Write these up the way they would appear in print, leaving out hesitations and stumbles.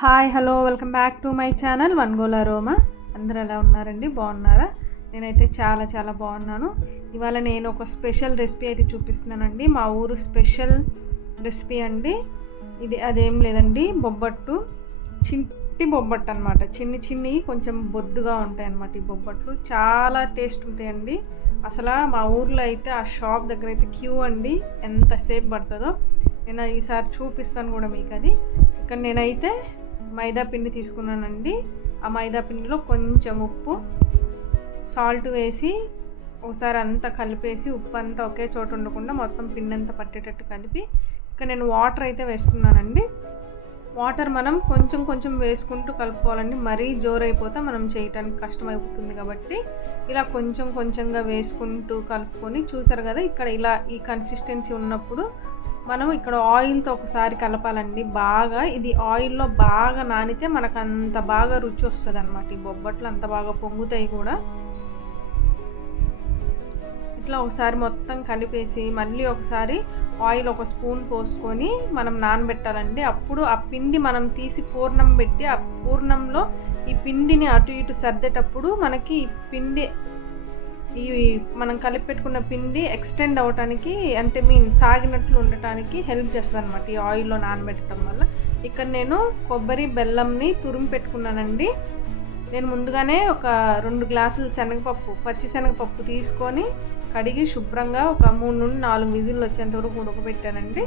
Hi hello welcome back to my channel one goal aroma. అందరూ ఎలా ఉన్నారండి? బాగున్నారా? నేనైతే చాలా చాలా బాగున్నాను. ఇవాళ నేను ఒక స్పెషల్ రెసిపీ అయితే చూపిస్తున్నానండి. మా ఊరు స్పెషల్ రెసిపీ అండి ఇది. అదేం లేదండి, బొబ్బట్టు. చిట్టి బొబ్బట్టు అనమాట. చిన్ని కొంచెం బొద్దుగా ఉంటాయి అన్నమాట. ఈ బొబ్బట్లు చాలా టేస్ట్ ఉంటాయండి. అసలు మా ఊర్లో అయితే ఆ షాప్ దగ్గర అయితే క్యూ అండి, ఎంతసేపు పడుతుందో. నేను ఈసారి చూపిస్తాను కూడా మీకు అది. ఇక్కడ నేనైతే మైదా పిండి తీసుకున్నానండి. ఆ మైదా పిండిలో కొంచెం ఉప్పు, సాల్ట్ వేసి ఒకసారి అంతా కలిపేసి, ఉప్పు అంతా ఒకే చోట ఉండకుండా మొత్తం పిండి అంతా పట్టేటట్టు కలిపి, ఇక్కడ నేను వాటర్ అయితే వేస్తున్నానండి. వాటర్ మనం కొంచెం కొంచెం వేసుకుంటూ కలుపుకోవాలండి. మరీ జోరైపోతే మనం చేయటానికి కష్టమైపోతుంది కాబట్టి ఇలా కొంచెం కొంచెంగా వేసుకుంటూ కలుపుకొని, చూసారు కదా ఇక్కడ ఇలా ఈ కన్సిస్టెన్సీ ఉన్నప్పుడు మనం ఇక్కడ ఆయిల్తో ఒకసారి కలపాలండి బాగా. ఇది ఆయిల్లో బాగా నానితే మనకు అంత బాగా రుచి వస్తుంది అనమాట. ఈ బొబ్బట్లు అంత బాగా పొంగుతాయి కూడా. ఇట్లా ఒకసారి మొత్తం కలిపేసి మళ్ళీ ఒకసారి ఆయిల్ ఒక స్పూన్ పోసుకొని మనం నానబెట్టాలండి. అప్పుడు ఆ పిండి మనం తీసి పూర్ణం పెట్టి, ఆ పూర్ణంలో ఈ పిండిని అటు ఇటు సర్దేటప్పుడు మనకి ఈ పిండి, ఈ మనం కలిపి పెట్టుకున్న పిండి ఎక్స్టెండ్ అవ్వటానికి, అంటే సాగినట్లు ఉండటానికి హెల్ప్ చేస్తుంది అనమాట ఈ ఆయిల్లో నానబెట్టడం వల్ల. ఇక్కడ నేను కొబ్బరి బెల్లంని తురిమి పెట్టుకున్నానండి. నేను ముందుగానే ఒక 2 గ్లాసులు శనగపప్పు, పచ్చి శనగపప్పు తీసుకొని కడిగి శుభ్రంగా ఒక 3 నుండి 4 విజిల్లు వచ్చేంత వరకు ఉడకబెట్టానండి.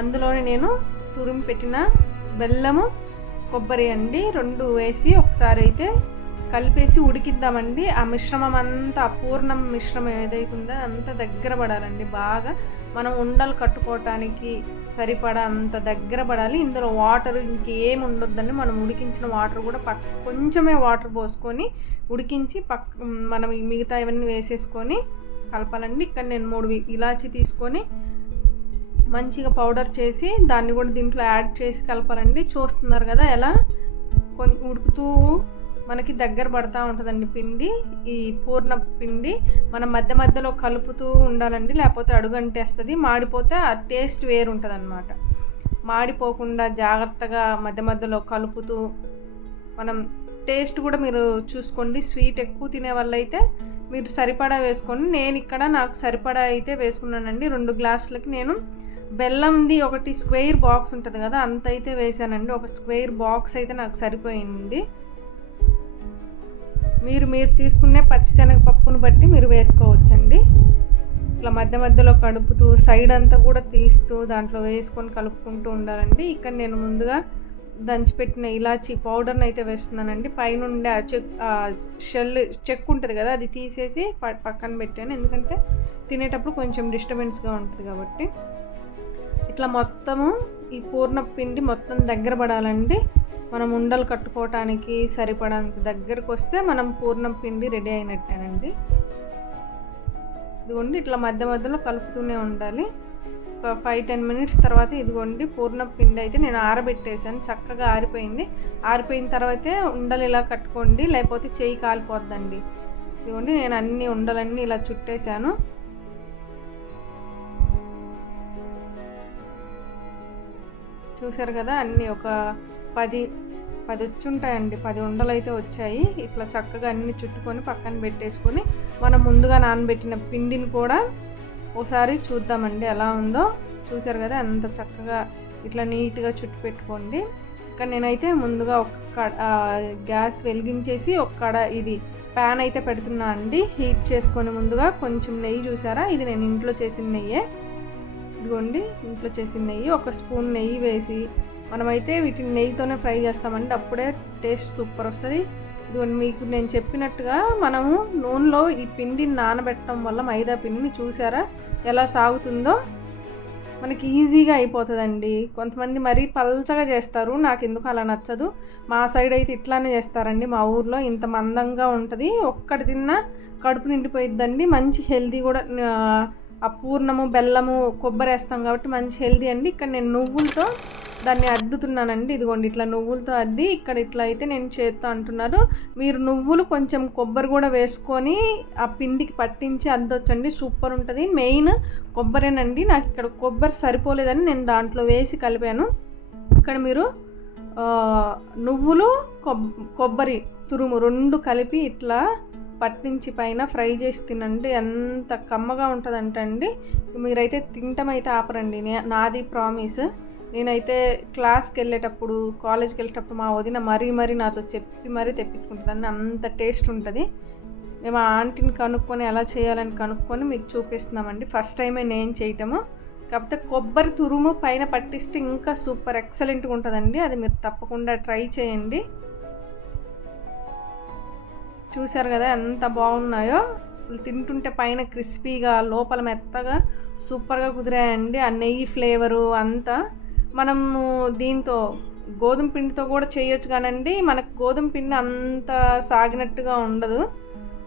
అందులోనే నేను తురిమి పెట్టిన బెల్లము, కొబ్బరి అండి 2 వేసి ఒకసారి అయితే కలిపేసి ఉడికిద్దామండి. ఆ మిశ్రమం అంతా, పూర్ణం మిశ్రమం ఏదైతుందో అంత దగ్గర పడాలండి బాగా. మనం ఉండలు కట్టుకోవటానికి సరిపడా అంత దగ్గర పడాలి. ఇందులో వాటర్ ఇంకేం ఉండొద్దండి. మనం ఉడికించిన వాటర్ కూడా కొంచెమే వాటర్ పోసుకొని ఉడికించి మనం మిగతా ఇవన్నీ వేసేసుకొని కలపాలండి. ఇక్కడ నేను 3 ఇలాచి తీసుకొని మంచిగా పౌడర్ చేసి దాన్ని కూడా దీంట్లో యాడ్ చేసి కలపాలండి. చూస్తున్నారు కదా ఎలా ఉడుకుతూ మనకి దగ్గర పడతా ఉంటుందండి పిండి. ఈ పూర్ణ పిండి మనం మధ్య మధ్యలో కలుపుతూ ఉండాలండి, లేకపోతే అడుగంటేస్తుంది. మాడిపోతే ఆ టేస్ట్ వేరు ఉంటుంది అనమాట. మాడిపోకుండా జాగ్రత్తగా మధ్య మధ్యలో కలుపుతూ మనం టేస్ట్ కూడా మీరు చూసుకోండి. స్వీట్ ఎక్కువ తినే వాళ్ళైతే మీరు సరిపడా వేసుకోండి. నేను ఇక్కడ నాకు సరిపడా అయితే వేసుకున్నానండి. 2 గ్లాసులకి నేను బెల్లంది ఒకటి స్క్వేర్ బాక్స్ ఉంటుంది కదా, అంత అయితే వేసానండి. ఒక స్క్వేర్ బాక్స్ అయితే నాకు సరిపోయింది. మీరు తీసుకునే పచ్చిశనగపప్పును బట్టి మీరు వేసుకోవచ్చండి. ఇట్లా మధ్య మధ్యలో కడుపుతూ సైడ్ అంతా కూడా తీస్తూ దాంట్లో వేసుకొని కలుపుకుంటూ ఉండాలండి. ఇక్కడ నేను ముందుగా దంచిపెట్టిన ఇలాచీ పౌడర్ని అయితే వేస్తున్నానండి. పైనుండే చెక్కు ఉంటుంది కదా, అది తీసేసి పక్కన పెట్టాను. ఎందుకంటే తినేటప్పుడు కొంచెం డిస్టర్బెన్స్గా ఉంటుంది కాబట్టి. ఇట్లా మొత్తము ఈ పూర్ణ పిండి మొత్తం దగ్గర పడాలండి. మనం ఉండలు కట్టుకోవటానికి సరిపడంత దగ్గరకు వస్తే మనం పూర్ణం పిండి రెడీ అయినట్టేనండి. ఇదిగోండి ఇట్లా మధ్య మధ్యలో కలుపుతూనే ఉండాలి. ఒక 5-10 మినిట్స్ తర్వాత ఇదిగోండి పూర్ణం పిండి అయితే నేను ఆరబెట్టేసాను. చక్కగా ఆరిపోయింది. ఆరిపోయిన తర్వాతే ఉండలు ఇలా కట్టుకోండి, లేకపోతే చెయ్యి కాలిపోద్దండి. ఇదిగోండి నేను అన్ని ఉండలన్నీ ఇలా చుట్టేసాను. చూసారు కదా, అన్నీ ఒక 10 వచ్చుంటాయండి. 10 ఉండలు అయితే వచ్చాయి. ఇట్లా చక్కగా అన్ని చుట్టుకొని పక్కన పెట్టేసుకొని మనం ముందుగా నానబెట్టిన పిండిని కూడా ఒకసారి చూద్దామండి ఎలా ఉందో. చూసారు కదా ఎంత చక్కగా ఇట్లా నీట్గా చుట్టు పెట్టుకోండి. ఇక్కడ నేనైతే ముందుగా ఒక గ్యాస్ వెలిగించేసి ఇది ప్యాన్ అయితే పెడుతున్నా అండి. హీట్ చేసుకొని ముందుగా కొంచెం నెయ్యి, చూసారా ఇది నేను ఇంట్లో చేసిన నెయ్యే. ఇదిగోండి ఇంట్లో చేసిన నెయ్యి, ఒక స్పూన్ నెయ్యి వేసి మనమైతే వీటిని నెయ్యితోనే ఫ్రై చేస్తామండి. అప్పుడే టేస్ట్ సూపర్ వస్తుంది. ఇదిగోండి మీకు నేను చెప్పినట్టుగా మనము నూనెలో ఈ పిండిని నానబెట్టడం వల్ల మైదా పిండిని చూసారా ఎలా సాగుతుందో, మనకి ఈజీగా అయిపోతుందండి. కొంతమంది మరీ పల్చగా చేస్తారు, నాకు ఎందుకు అలా నచ్చదు. మా సైడ్ అయితే ఇట్లానే చేస్తారండి. మా ఊర్లో ఇంత మందంగా ఉంటుంది, ఒక్కటి తిన్నా కడుపు నిండిపోయిద్దండి. మంచి హెల్తీ కూడా. ఆ పూర్ణము, బెల్లము, కొబ్బరి వేస్తాం కాబట్టి మంచి హెల్తీ అండి. ఇక్కడ నేను నువ్వులతో దాన్ని అద్దుతున్నానండి. ఇదిగోండి ఇట్లా నువ్వులతో అద్ది ఇక్కడ ఇట్లా అయితే నేను చేత్తో అంటున్నారు. మీరు నువ్వులు కొంచెం కొబ్బరి కూడా వేసుకొని ఆ పిండికి పట్టించి అద్దొచ్చండి, సూపర్ ఉంటుంది. మెయిన్ కొబ్బరేనండి. నాకు ఇక్కడ కొబ్బరి సరిపోలేదని నేను దాంట్లో వేసి కలిపాను. ఇక్కడ మీరు నువ్వులు, కొబ్బరి తురుము 2 కలిపి ఇట్లా పట్టించి పైన ఫ్రై చేసి తినండి. ఎంత కమ్మగా ఉంటుందంటే అండి, మీరైతే తింటమైతే ఆపరండి. నాది ప్రామిస్. నేనైతే క్లాస్కి వెళ్ళేటప్పుడు, కాలేజ్కి వెళ్ళేటప్పుడు మా వదిన మరీ నాతో చెప్పి మరీ తెప్పించుకుంటుందండి. అంత టేస్ట్ ఉంటుంది. మేము ఆ ఆంటీని కనుక్కొని ఎలా చేయాలని కనుక్కొని మీకు చూపిస్తున్నామండి. ఫస్ట్ టైమే నేను చేయటము. కాకపోతే కొబ్బరి తురుము పైన పట్టిస్తే ఇంకా సూపర్ ఎక్సలెంట్గా ఉంటుందండి. అది మీరు తప్పకుండా ట్రై చేయండి. చూసారు కదా ఎంత బాగున్నాయో. అసలు తింటుంటే పైన క్రిస్పీగా, లోపల మెత్తగా సూపర్గా కుదిరాయండి. ఆ నెయ్యి ఫ్లేవరు అంతా. మనము దీంతో గోధుమ పిండితో కూడా చేయొచ్చు కానండి, మనకు గోధుమ పిండి అంత సాగినట్టుగా ఉండదు.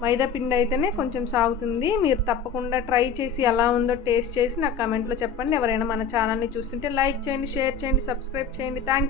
మైదా పిండి అయితేనే కొంచెం సాగుతుంది. మీరు తప్పకుండా ట్రై చేసి ఎలా ఉందో టేస్ట్ చేసి నాకు కామెంట్లో చెప్పండి. ఎవరైనా మన ఛానల్ని చూస్తుంటే లైక్ చేయండి, షేర్ చేయండి, సబ్స్క్రైబ్ చేయండి. థ్యాంక్